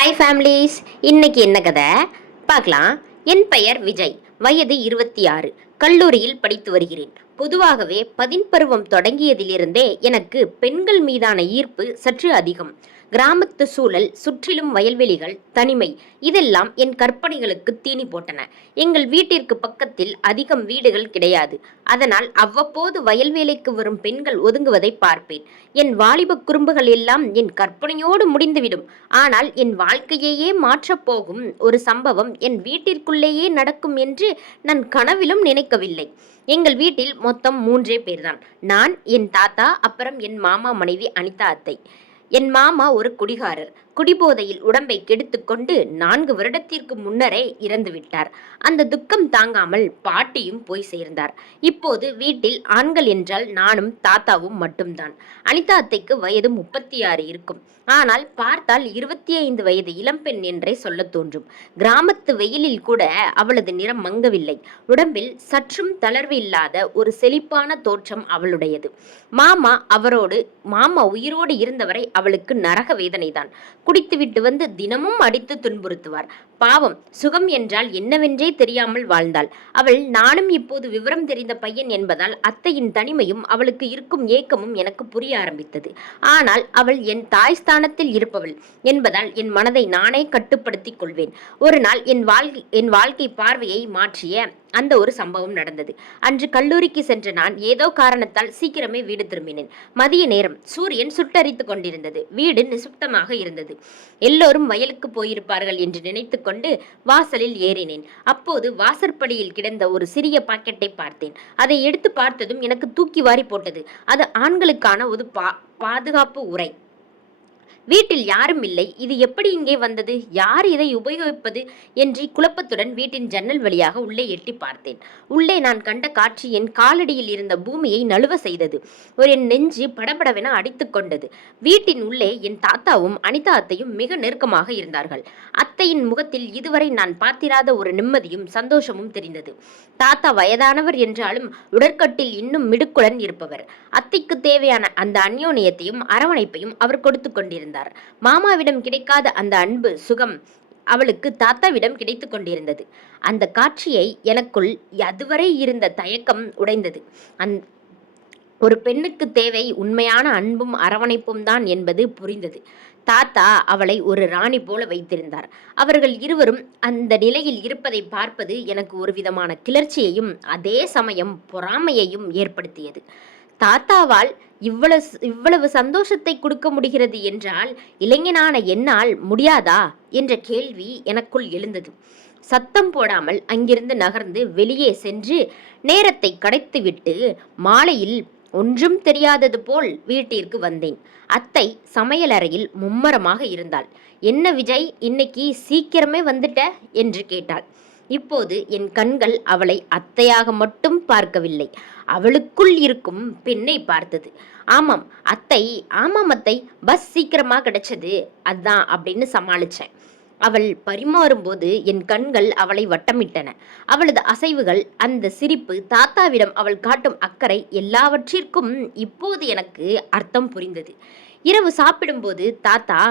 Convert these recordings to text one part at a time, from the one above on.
Hi families, இன்னைக்கு என்ன கதை பார்க்கலாம். என் பெயர் விஜய், வயது 26, கல்லூரியில் படித்து வருகிறேன். பொதுவாகவே பதின்பருவம் தொடங்கியதிலிருந்தே எனக்கு பெண்கள் மீதான ஈர்ப்பு சற்று அதிகம். கிராமத்து சூழல், சுற்றிலும் வயல்வெளிகள், தனிமை இதெல்லாம் என் கற்பனைகளுக்கு தீனி போட்டன. எங்கள் வீட்டிற்கு பக்கத்தில் அதிகம் வீடுகள் கிடையாது. அதனால் அவ்வப்போது வயல் வேலைக்கு வரும் பெண்கள் ஒதுங்குவதை பார்ப்பேன். என் வாலிப குறும்புகள் எல்லாம் என் கற்பனையோடு முடிந்துவிடும். ஆனால் என் வாழ்க்கையையே மாற்றப் போகும் ஒரு சம்பவம் என் வீட்டிற்குள்ளேயே நடக்கும் என்று நான் கனவிலும் நினைக்கவில்லை. எங்கள் வீட்டில் மொத்தம் 3 பேர்தான். நான், என் தாத்தா, அப்புறம் என் மாமா மனைவி அனிதா அத்தை. என் மாமா ஒரு குடிகாரர். குடிபோதையில் உடம்பை கெடுத்துக்கொண்டு 4 வருடத்திற்கு முன்னரே இறந்து விட்டார். அந்த துக்கம் தாங்காமல் பாட்டியும் போய் சேர்ந்தார். இப்போது வீட்டில் ஆண்கள் என்றால் நானும் தாத்தாவும் மட்டும்தான். அனிதா அத்தைக்கு வயது 36 இருக்கும். ஆனால் பார்த்தால் 25 வயது இளம்பெண் என்றே சொல்ல தோன்றும். கிராமத்து வெயிலில் கூட அவளது நிறம் மங்கவில்லை. உடம்பில் சற்றும் தளர்வு இல்லாத ஒரு செழிப்பான தோற்றம் அவளுடையது. மாமா உயிரோடு இருந்தவரை அவளுக்கு நரக வேதனைதான். குடித்துவிட்டு வந்து தினமும் அடித்து துன்புறுத்துவார். பாவம், சுகம் என்றால் என்னவென்றே தெரியாமல் வாழ்ந்தாள் அவள். நானும் இப்போது விவரம் தெரிந்த பையன் என்பதால் அத்தையின் தனிமையும் அவளுக்கு இருக்கும் ஏக்கமும் எனக்கு புரிய ஆரம்பித்தது. ஆனால் அவள் என் தாய் ஸ்தானத்தில் இருப்பவள் என்பதால் என் மனதை நானே கட்டுப்படுத்திக் கொள்வேன். ஒரு நாள் என் வாழ்க்கை பார்வையை மாற்றிய அந்த ஒரு சம்பவம் நடந்தது. அன்று கல்லூரிக்கு சென்ற நான் ஏதோ காரணத்தால் சீக்கிரமே வீடு திரும்பினேன். மதிய நேரம். சூரியன் சுட்டரித்துக் கொண்டிருந்தது. வீடு நிசப்தமாக இருந்தது. எல்லோரும் வயலுக்கு போயிருப்பார்கள் என்று நினைத்து கொண்டு வாசலில் ஏறினேன். அப்போது வாசற்படியில் கிடந்த ஒரு சிறிய பாக்கெட்டை பார்த்தேன். அதை எடுத்து பார்த்ததும் எனக்கு தூக்கி வாரி போட்டது. அது ஆண்களுக்கான ஒரு பாதுகாப்பு உரை. வீட்டில் யாரும் இல்லை. இது எப்படி இங்கே வந்தது? யார் இதை உபயோகிப்பது என்று குழப்பத்துடன் வீட்டின் ஜன்னல் வழியாக உள்ளே எட்டி பார்த்தேன். உள்ளே நான் கண்ட காட்சி என் காலடியில் இருந்த பூமியை நழுவ செய்தது. என் நெஞ்சு படபடவென அடித்து கொண்டது. வீட்டின் உள்ளே என் தாத்தாவும் அனிதா அத்தையும் மிக நெருக்கமாக இருந்தார்கள். அத்தையின் முகத்தில் இதுவரை நான் பார்த்திராத ஒரு நிம்மதியும் சந்தோஷமும் தெரிந்தது. தாத்தா வயதானவர் என்றாலும் உடற்கட்டில் இன்னும் மிடுக்குடன் இருப்பவர். அத்தைக்கு தேவையான அந்த அந்யோன்யத்தையும் அரவணைப்பையும் அவர் கொடுத்து கொண்டிருந்தார். மாமாவிடம் கிடைக்காத அந்த அன்பு, சுகம் அவளுக்கு தாத்தாவிடம் கிடைத்து கொண்டிருந்தது. அந்த காட்சியை எனக்குள் அதுவரை இருந்த தயக்கம் உடைந்தது. ஒரு பெண்ணுக்கு தேவை உண்மையான அன்பும் அரவணைப்பும் தான் என்பது புரிந்தது. தாத்தா அவளை ஒரு ராணி போல வைத்திருந்தார். அவர்கள் இருவரும் அந்த நிலையில் இருப்பதை பார்ப்பது எனக்கு ஒரு விதமான கிளர்ச்சியையும் அதே சமயம் பொறாமையையும் ஏற்படுத்தியது. தாத்தாவால் இவ்வளவு சந்தோஷத்தை கொடுக்க முடிகிறது என்றால் இளைஞனான என்னால் முடியாதா என்ற கேள்வி எனக்குள் எழுந்தது. சத்தம் போடாமல் அங்கிருந்து நகர்ந்து வெளியே சென்று நேரத்தை கடைத்துவிட்டு மாலையில் ஒன்றும் தெரியாதது போல் வீட்டிற்கு வந்தேன். அத்தை சமையலறையில் மும்மரமாக இருந்தாள். என்ன விஜய், இன்னைக்கு சீக்கிரமே வந்துட்ட என்று கேட்டாள். இப்போது என் கண்கள் அவளை அத்தையாக மட்டும் பார்க்கவில்லை, அவளுக்குள் இருக்கும் பெண்ணை பார்த்தது. ஆமாம் அத்தை, பஸ் சீக்கிரமா கிடைச்சது அதான் அப்படின்னு சமாளிச்சேன். அவள் பரிமாறும்போது என் கண்கள் அவளை வட்டமிட்டன. அவளது அசைவுகள், அந்த சிரிப்பு, தாத்தாவிடம் அவள் காட்டும் அக்கறை எல்லாவற்றிற்கும் இப்போது எனக்கு அர்த்தம் புரிந்தது. இரவு சாப்பிடும்போது தாத்தா,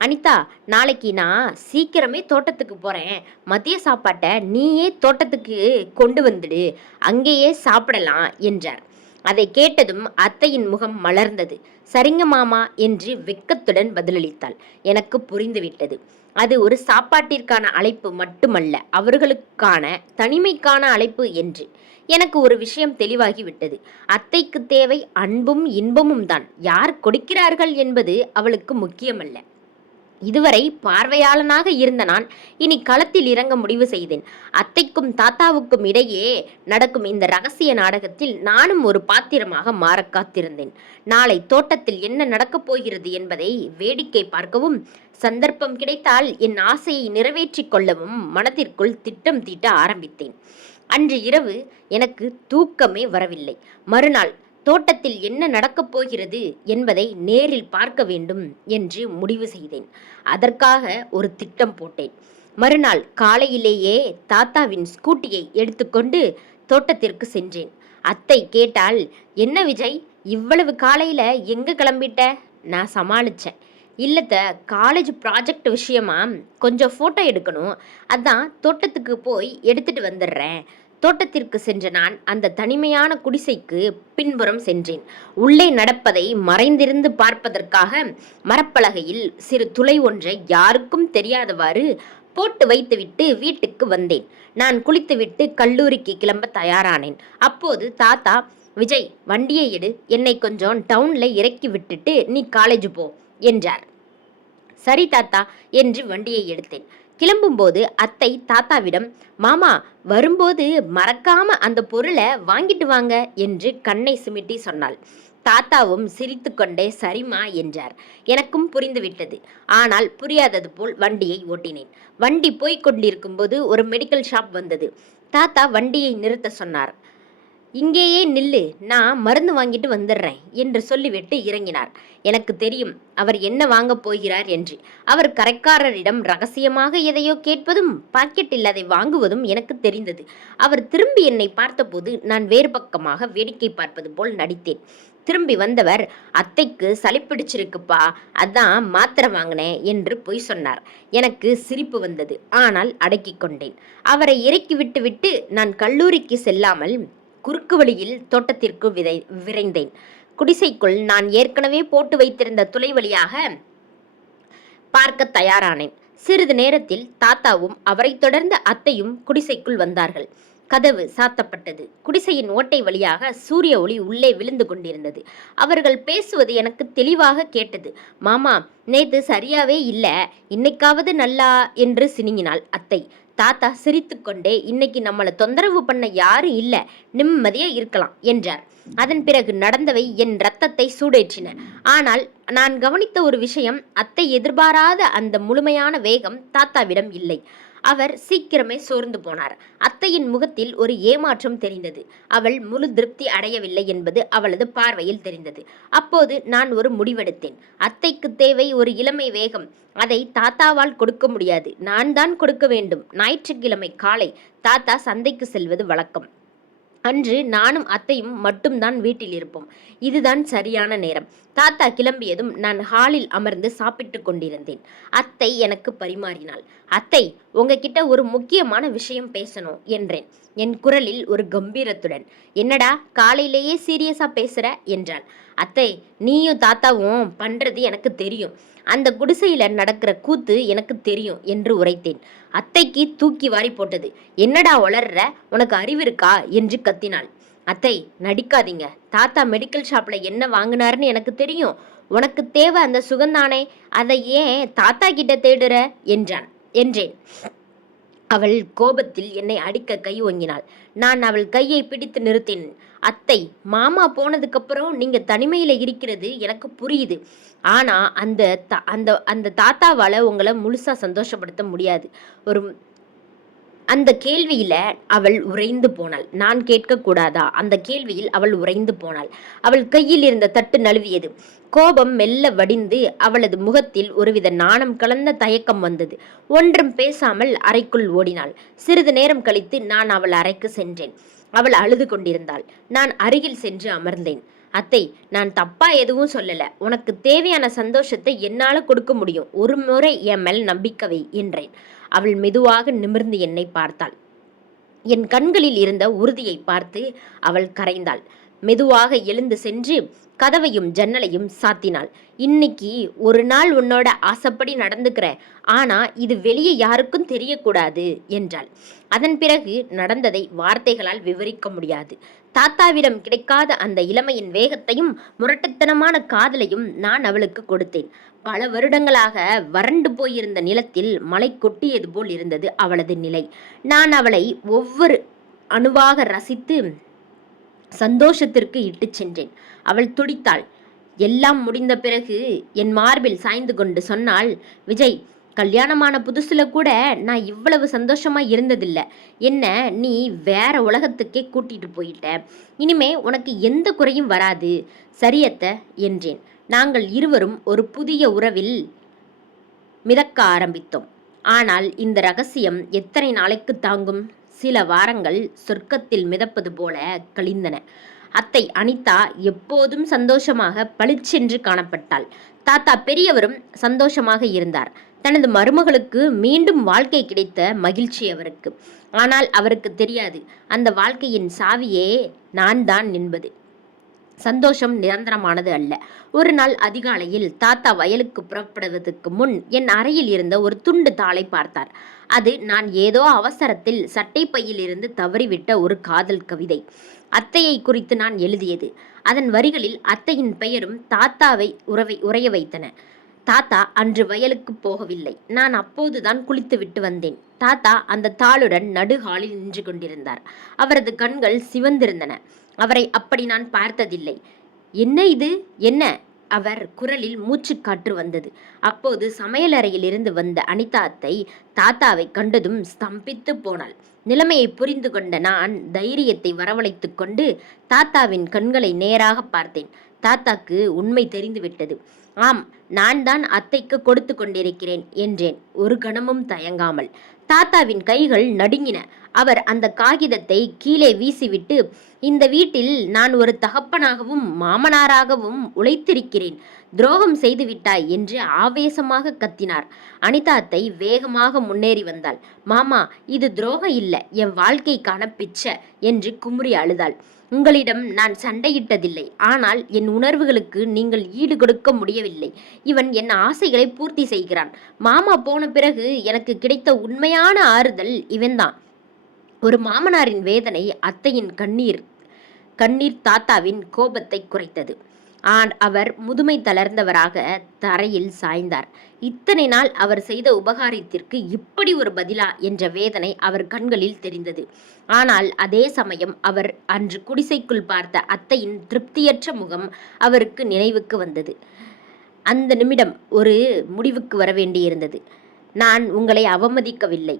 அனிதா, நாளைக்கு நான் சீக்கிரமே தோட்டத்துக்கு போறேன். மதிய சாப்பாட்டை நீயே தோட்டத்துக்கு கொண்டு வந்துடு, அங்கேயே சாப்பிடலாம் என்றார். அதை கேட்டதும் அத்தையின் முகம் மலர்ந்தது. சரிங்க மாமா என்று வெட்கத்துடன் பதிலளித்தாள். எனக்கு புரிந்துவிட்டது. அது ஒரு சாப்பாட்டிற்கான அழைப்பு மட்டுமல்ல, அவர்களுக்கான தனிமைக்கான அழைப்பு என்று. எனக்கு ஒரு விஷயம் தெளிவாகிவிட்டது. அத்தைக்கு தேவை அன்பும் இன்பமும் தான். யார் கொடுக்கிறார்கள் என்பது அவளுக்கு முக்கியமல்ல. இதுவரை பார்வையாளனாக இருந்த நான் இனி களத்தில் இறங்க முடிவு செய்தேன். அத்தைக்கும் தாத்தாவுக்கும் இடையே நடக்கும் இந்த ரகசிய நாடகத்தில் நானும் ஒரு பாத்திரமாக மாற காத்திருந்தேன். நாளை தோட்டத்தில் என்ன நடக்கப் போகிறது என்பதை வேடிக்கை பார்க்கவும், சந்தர்ப்பம் கிடைத்தால் என் ஆசையை நிறைவேற்றிக் கொள்ளவும் மனதிற்குள் திட்டம் தீட்ட ஆரம்பித்தேன். அன்று இரவு எனக்கு தூக்கமே வரவில்லை. மறுநாள் தோட்டத்தில் என்ன நடக்கப் போகிறது என்பதை நேரில் பார்க்க வேண்டும் என்று முடிவு செய்தேன். அதற்காக ஒரு திட்டம் போட்டேன். மறுநாள் காலையிலேயே தாத்தாவின் ஸ்கூட்டியை எடுத்துக்கொண்டு தோட்டத்திற்கு சென்றேன். அத்தை கேட்டால், என்ன விஜய், இவ்வளவு காலையில எங்க கிளம்பிட்ட? நான் சமாளிச்சேன். இல்லத்த, காலேஜ் ப்ராஜெக்ட் விஷயமா கொஞ்சம் ஃபோட்டோ எடுக்கணும். அதான் தோட்டத்துக்கு போய் எடுத்துட்டு வந்துடுறேன். தோட்டத்திற்கு சென்ற நான் அந்த தனிமையான குடிசைக்கு பின்புறம் சென்றேன். உள்ளே நடப்பதை மறைந்திருந்து பார்ப்பதற்காக மரப்பலகையில் சிறு துளை ஒன்றை யாருக்கும் தெரியாதவாறு போட்டு வைத்துவிட்டு வீட்டுக்கு வந்தேன். நான் குளித்துவிட்டு கல்லூரிக்கு கிளம்ப தயாரானேன். அப்போது தாத்தா, விஜய், வண்டியை எடு, என்னை கொஞ்சம் டவுன்ல இறக்கி விட்டுட்டு நீ காலேஜ் போ என்றார். சரி தாத்தா என்று வண்டியை எடுத்தேன். கிளம்பும்போது அத்தை தாத்தாவிடம், மாமா வரும்போது மறக்காம அந்த பொருளை வாங்கிட்டு வாங்க என்று கண்ணை சிமிட்டி சொன்னாள். தாத்தாவும் சிரித்துக்கொண்டே சரிம்மா என்றார். எனக்கும் புரிந்துவிட்டது. ஆனால் புரியாதது போல் வண்டியை ஓட்டினேன். வண்டி போய்க் கொண்டிருக்கும் போது ஒரு மெடிக்கல் ஷாப் வந்தது. தாத்தா வண்டியை நிறுத்த சொன்னார். இங்கேயே நில்லு, நான் மருந்து வாங்கிட்டு வந்துடுறேன் என்று சொல்லிவிட்டு இறங்கினார். எனக்கு தெரியும் அவர் என்ன வாங்கப் போகிறார் என்று. அவர் கரைக்காரரிடம் ரகசியமாக எதையோ கேட்பதும் பாக்கெட்டில் அதை வாங்குவதும் எனக்கு தெரிந்தது. அவர் திரும்பி என்னை பார்த்தபோது நான் வேறு பக்கமாக வேடிக்கை பார்ப்பது போல் நடித்தேன். திரும்பி வந்தவர், அத்தைக்கு சளி பிடிச்சிருக்குப்பா, அதான் மாத்திரை வாங்கினேன் என்று பொய் சொன்னார். எனக்கு சிரிப்பு வந்தது. ஆனால் அடக்கிக் கொண்டேன். அவரை இறக்கி விட்டு விட்டு நான் கல்லூரிக்கு செல்லாமல் குறுக்கு வழியில் தோட்டத்திற்கு விரைந்தேன். குடிசைக்குள் நான் ஏற்கனவே போட்டு வைத்திருந்த துளை வழியாக பார்க்க தயாரானேன். சிறிது நேரத்தில் தாத்தாவும் அவரை தொடர்ந்து அத்தையும் குடிசைக்குள் வந்தார்கள். கதவு சாத்தப்பட்டது. குடிசையின் ஓட்டை வழியாக சூரிய ஒளி உள்ளே விழுந்து கொண்டிருந்தது. அவர்கள் பேசுவது எனக்கு தெளிவாக கேட்டது. மாமா, நேத்து சரியாவே இல்ல, இன்னைக்காவது நல்லா என்று சினிங்கினாள் அத்தை. தாத்தா சிரித்துக்கொண்டே, இன்னைக்கு நம்மளை தொந்தரவு பண்ண யாரும் இல்ல, நிம்மதியா இருக்கலாம் என்றார். அதன் பிறகு நடந்தவை என் ரத்தத்தை சூடேற்றின. ஆனால் நான் கவனித்த ஒரு விஷயம், அத்தை எதிர்பாராத அந்த முழுமையான வேகம் தாத்தாவிடம் இல்லை. அவர் சீக்கிரமே சோர்ந்து போனார். அத்தையின் முகத்தில் ஒரு ஏமாற்றம் தெரிந்தது. அவள் முழு திருப்தி அடையவில்லை என்பது அவளது பார்வையில் தெரிந்தது. அப்போது நான் ஒரு முடிவெடுத்தேன். அத்தைக்கு தேவை ஒரு இளமை வேகம். அதை தாத்தாவால் கொடுக்க முடியாது, நான் தான் கொடுக்க வேண்டும். ஞாயிற்றுக்கிழமை காலை தாத்தா சந்தைக்கு செல்வது வழக்கம். அன்று நானும் அத்தையும் மட்டும்தான் வீட்டில் இருப்போம். இதுதான் சரியான நேரம். தாத்தா கிளம்பியதும் நான் ஹாலில் அமர்ந்து சாப்பிட்டு கொண்டிருந்தேன். அத்தை எனக்கு பரிமாறினாள். அத்தை, உங்ககிட்ட ஒரு முக்கியமான விஷயம் பேசணும் என்றேன், என் குரலில் ஒரு கம்பீரத்துடன். என்னடா காலையிலேயே சீரியஸா பேசுற என்றாள். அத்தை, நீயும் தாத்தாவும் பண்றது எனக்கு தெரியும். அந்த குடிசையில நடக்கிற கூத்து எனக்கு தெரியும் என்று உரைத்தேன். அத்தைக்கு தூக்கி வாரி போட்டது. என்னடா வளர்ற, உனக்கு அறிவு இருக்கா என்று கத்தினாள். அத்தை, நடிக்காதீங்க. தாத்தா மெடிக்கல் ஷாப்ல என்ன வாங்கினாருன்னு எனக்கு தெரியும். உனக்கு தேவை அந்த சுகந்தானே, அதை ஏன் தாத்தா கிட்ட தேடுற என்றேன். அவள் கோபத்தில் என்னை அடிக்க கை ஓங்கினாள். நான் அவள் கையை பிடித்து நிறுத்தினேன். அத்தை, மாமா போனதுக்கப்புறம் நீங்க தனிமையில இருக்கிறது எனக்கு புரியுது. ஆனா அந்த அந்த அந்த தாத்தாவால உங்களை முழுசா சந்தோஷப்படுத்த முடியாது. ஒரு அந்த கேள்வியில அவள் உறைந்து போனாள். நான் கேட்கக்கூடாதா? அந்த கேள்வியில் அவள் உறைந்து போனாள். அவள் கையில் இருந்த தட்டு நழுவியது. கோபம் மெல்ல வடிந்து அவளது முகத்தில் ஒருவித நாணம் கலந்த தயக்கம் வந்தது. ஒன்றும் பேசாமல் அறைக்குள் ஓடினாள். சிறிது நேரம் கழித்து நான் அவள் அறைக்கு சென்றேன். அவள் அழுது கொண்டிருந்தாள். நான் அருகில் சென்று அமர்ந்தேன். அத்தை, நான் தப்பா எதுவும் சொல்லல. உனக்கு தேவையான சந்தோஷத்தை என்னால கொடுக்க முடியும். ஒரு முறை என் மேல் நம்பிக்கை வை என்றேன். அவள் மெதுவாக நிமிர்ந்து என்னை பார்த்தாள். என் கண்களில் இருந்த உறுதியை பார்த்து அவள் கரைந்தாள். மெதுவாக எழுந்து சென்று கதவையும் ஜன்னலையும் சாத்தினாள். இன்னைக்கு ஒரு நாள் உன்னோட ஆசைப்படி நடந்துக்கிற, ஆனா இது வெளியே யாருக்கும் தெரியக்கூடாது என்றாள். அதன் பிறகு நடந்ததை வார்த்தைகளால் விவரிக்க முடியாது. தாத்தாவிடம் கிடைக்காத அந்த இளமையின் வேகத்தையும் முரட்டுத்தனமான காதலையும் நான் அவளுக்கு கொடுத்தேன். பல வருடங்களாக வறண்டு போயிருந்த நிலத்தில் மழை கொட்டியது போல் இருந்தது அவளது நிலை. நான் அவளை ஒவ்வொரு அணுவாக ரசித்து சந்தோஷத்திற்கு இட்டு சென்றேன். அவள் துடித்தாள். எல்லாம் முடிந்த பிறகு என் மார்பில் சாய்ந்து கொண்டு சொன்னாள், விஜய், கல்யாணமான புதுசுல கூட நான் இவ்வளவு சந்தோஷமா இருந்ததில்லை. என்ன நீ வேற உலகத்துக்கே கூட்டிட்டு போயிட்ட. இனிமே உனக்கு எந்த குறையும் வராது, சரியத்த என்றேன். நாங்கள் இருவரும் ஒரு புதிய உறவில் மிதக்க ஆரம்பித்தோம். ஆனால் இந்த ரகசியம் எத்தனை நாளைக்கு தாங்கும்? சில வாரங்கள் சொர்க்கத்தில் மிதப்பது போல கழிந்தன. அத்தை அனிதா எப்போதும் சந்தோஷமாக பளிச்சென்று காணப்பட்டாள். தாத்தா பெரியவரும் சந்தோஷமாக இருந்தார். தனது மருமகளுக்கு மீண்டும் வாழ்க்கை கிடைத்த மகிழ்ச்சி அவருக்கு. ஆனால் அவருக்கு தெரியாது, அந்த வாழ்க்கையின் சாவியே நான் தான் என்பது. சந்தோஷம் நிரந்தரமானது அல்ல. ஒரு நாள் அதிகாலையில் தாத்தா வயலுக்கு புறப்படுவதற்கு முன் என் அறையில் இருந்த ஒரு துண்டு தாளை பார்த்தார். அது நான் ஏதோ அவசரத்தில் சட்டை பையில் இருந்து தவறிவிட்ட ஒரு காதல் கவிதை. அத்தையை குறித்து நான் எழுதியது. அதன் வரிகளில் அத்தையின் பெயரும் தாத்தாவை உறைய வைத்தன. தாத்தா அன்று வயலுக்கு போகவில்லை. நான் அப்போதுதான் குளித்துவிட்டு வந்தேன். தாத்தா அந்த தாளுடன் நடுஹாலில் நின்று கொண்டிருந்தார். அவரது கண்கள் சிவந்திருந்தன. அவரை அப்படி நான் பார்த்ததில்லை. என்ன இது, என்ன? அவர் குரலில் மூச்சுக்காற்று வந்தது. அப்போது சமையலறையிலிருந்து வந்த அனிதா அத்தை தாத்தாவை கண்டதும் ஸ்தம்பித்து போனாள். நிலைமையை புரிந்து கொண்ட நான் தைரியத்தை வரவழைத்து கொண்டு தாத்தாவின் கண்களை நேராக பார்த்தேன். தாத்தாக்கு உண்மை தெரிந்துவிட்டது. ஆம், நான் தான் அத்தைக்கு கொடுத்து கொண்டிருக்கிறேன் என்றேன், ஒரு கணமும் தயங்காமல். தாத்தாவின் கைகள் நடுங்கின. அவர் அந்த காகிதத்தை கீழே வீசிவிட்டு, இந்த வீட்டில் நான் ஒரு தகப்பனாகவும் மாமனாராகவும் உழைத்திருக்கிறேன், துரோகம் செய்து விட்டாய் என்று ஆவேசமாக கத்தினார். அனிதா அத்தை வேகமாக முன்னேறி வந்தாள். மாமா, இது துரோகம் இல்லை, என் வாழ்க்கைக்கான பிச்சை என்று குமுறி அழுதாள். உங்களிடம் நான் சண்டையிட்டதில்லை, ஆனால் என் உணர்வுகளுக்கு நீங்கள் ஈடு கொடுக்க முடியவில்லை. இவன் என் ஆசைகளை பூர்த்தி செய்கிறான். மாமா போன பிறகு எனக்கு கிடைத்த உண்மையான ஆறுதல் இவன்தான். ஒரு மாமனாரின் வேதனை அத்தையின் கண்ணீர் தாத்தாவின் கோபத்தை குறைத்தது. அவர் முதுமை தளர்ந்தவராக தரையில் சாய்ந்தார். இத்தனை நாள் அவர் செய்த உபகாரத்திற்கு இப்படி ஒரு பதிலா என்ற வேதனை அவர் கண்களில் தெரிந்தது. ஆனால் அதே சமயம் அவர் அன்று குடிசைக்குள் பார்த்த அத்தையின் திருப்தியற்ற முகம் அவருக்கு நினைவுக்கு வந்தது. அந்த நிமிடம் ஒரு முடிவுக்கு வர வேண்டியிருந்தது. நான் உங்களை அவமதிக்கவில்லை.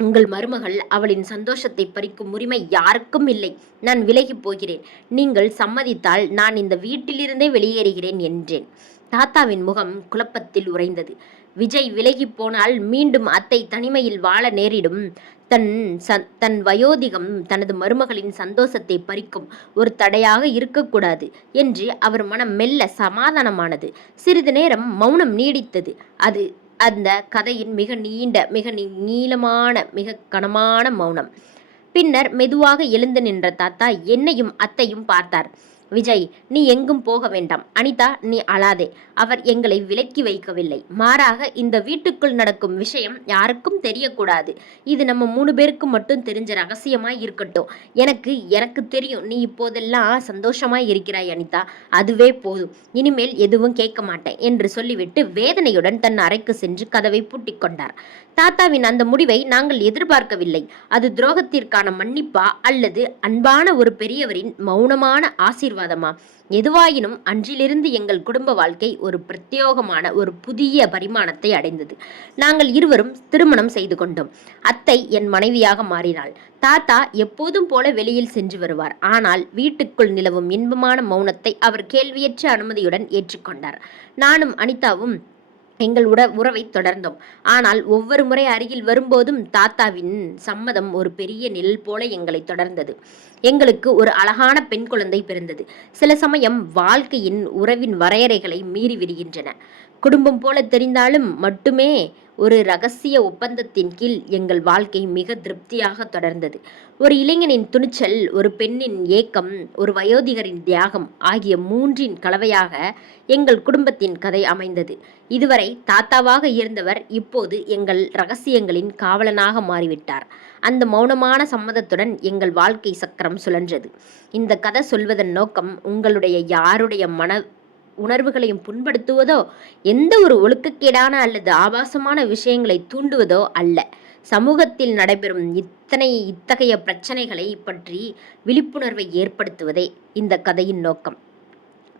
உங்கள் மருமகள் அவளின் சந்தோஷத்தை பறிக்கும் உரிமை யாருக்கும் இல்லை. நான் விலகி போகிறேன். நீங்கள் சம்மதித்தால் நான் இந்த வீட்டிலிருந்தே வெளியேறுகிறேன் என்றேன். தாத்தாவின் முகம் குழப்பத்தில் உறைந்தது. விஜய் விலகி போனால் மீண்டும் அத்தை தனிமையில் வாழ நேரிடும். தன் வயோதிகம் தனது மருமகளின் சந்தோஷத்தை பறிக்கும் ஒரு தடையாக இருக்கக்கூடாது என்று அவர் மனம் மெல்ல சமாதானமானது. சிறிது நேரம் மௌனம் நீடித்தது. அது அந்த கதையின் மிக நீளமான மிக கனமான மௌனம். பின்னர் மெதுவாக எழுந்து நின்ற தாத்தா என்னையும் அத்தையும் பார்த்தார். விஜய், நீ எங்கும் போக வேண்டாம். அனிதா, நீ அழாதே. அவர் எங்களை விலக்கி வைக்கவில்லை. மாறாக இந்த வீட்டுக்குள் நடக்கும் விஷயம் யாருக்கும் தெரியக்கூடாது. இது நம்ம 3 பேருக்கு மட்டும் தெரிஞ்ச ரகசியமாய் இருக்கட்டும். எனக்கு தெரியும் நீ இப்போதெல்லாம் சந்தோஷமாய் இருக்கிறாய் அனிதா. அதுவே போதும். இனிமேல் எதுவும் கேட்க மாட்டேன் என்று சொல்லிவிட்டு வேதனையுடன் தன் அறைக்கு சென்று கதவை பூட்டிக் கொண்டார். தாத்தாவின் அந்த முடிவை நாங்கள் எதிர்பார்க்கவில்லை. அது துரோகத்திற்கான மன்னிப்பா அல்லது அன்பான ஒரு பெரியவரின் மௌனமான ஆசீர்வாதமா? எதுவாயினும் அன்றிலிருந்து எங்கள் குடும்ப வாழ்க்கை ஒரு பிரத்யேகமான ஒரு புதிய பரிமாணத்தை அடைந்தது. நாங்கள் இருவரும் திருமணம் செய்து கொண்டோம். அத்தை என் மனைவியாக மாறினாள். தாத்தா எப்போதும் போல வெளியில் சென்று வருவார். ஆனால் வீட்டுக்குள் நிலவும் இன்பமான மௌனத்தை அவர் கேள்வியற்ற அனுமதியுடன் ஏற்றுக்கொண்டார். நானும் அனிதாவும் எங்கள் உறவை தொடர்ந்தோம். ஆனால் ஒவ்வொரு முறை அருகில் வரும்போதும் தாத்தாவின் சம்மதம் ஒரு பெரிய நிழல் போல எங்களை தொடர்ந்தது. எங்களுக்கு ஒரு அழகான பெண் குழந்தை பிறந்தது. சில சமயம் வாழ்க்கையின் உறவின் வரையறைகளை மீறி விடுகின்றன. குடும்பம் போல தெரிந்தாலும் மட்டுமே ஒரு இரகசிய ஒப்பந்தத்தின் கீழ் எங்கள் வாழ்க்கை மிக திருப்தியாக தொடர்ந்தது. ஒரு இளைஞனின் துணிச்சல், ஒரு பெண்ணின் ஏக்கம், ஒரு வயோதிகரின் தியாகம் ஆகிய 3இன் கலவையாக எங்கள் குடும்பத்தின் கதை அமைந்தது. இதுவரை தாத்தாவாக இருந்தவர் இப்போது எங்கள் இரகசியங்களின் காவலனாக மாறிவிட்டார். அந்த மௌனமான சம்மதத்துடன் எங்கள் வாழ்க்கை சக்கரம் சுழன்றது. இந்த கதை சொல்வதன் நோக்கம் உங்களுடைய யாருடைய உணர்வுகளையும் புண்படுத்துவதோ, எந்த ஒரு ஒழுக்கக்கேடான அல்லது ஆபாசமான விஷயங்களை தூண்டுவதோ அல்ல. சமூகத்தில் நடைபெறும் இத்தகைய பிரச்சனைகளை பற்றி விழிப்புணர்வை ஏற்படுத்துவதே இந்த கதையின் நோக்கம்.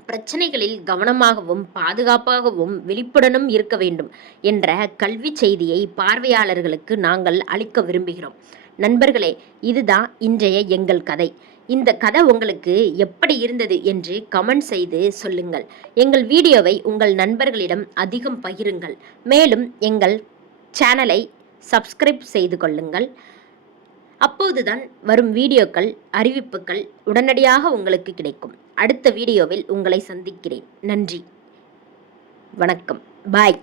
பிரச்சனைகளில் கவனமாகவும் பாதுகாப்பாகவும் விழிப்புடனும் இருக்க வேண்டும் என்ற கல்வி செய்தியை பார்வையாளர்களுக்கு நாங்கள் அளிக்க விரும்புகிறோம். நண்பர்களே, இதுதான் இன்றைய எங்கள் கதை. இந்த கதை உங்களுக்கு எப்படி இருந்தது என்று கமெண்ட் செய்து சொல்லுங்கள். எங்கள் வீடியோவை உங்கள் நண்பர்களிடம் அதிகம் பகிருங்கள். மேலும் எங்கள் சேனலை சப்ஸ்கிரைப் செய்து கொள்ளுங்கள். அப்போதுதான் வரும் வீடியோக்கள் அறிவிப்புகள் உடனடியாக உங்களுக்கு கிடைக்கும். அடுத்த வீடியோவில் உங்களை சந்திக்கிறேன். நன்றி. வணக்கம். பாய்.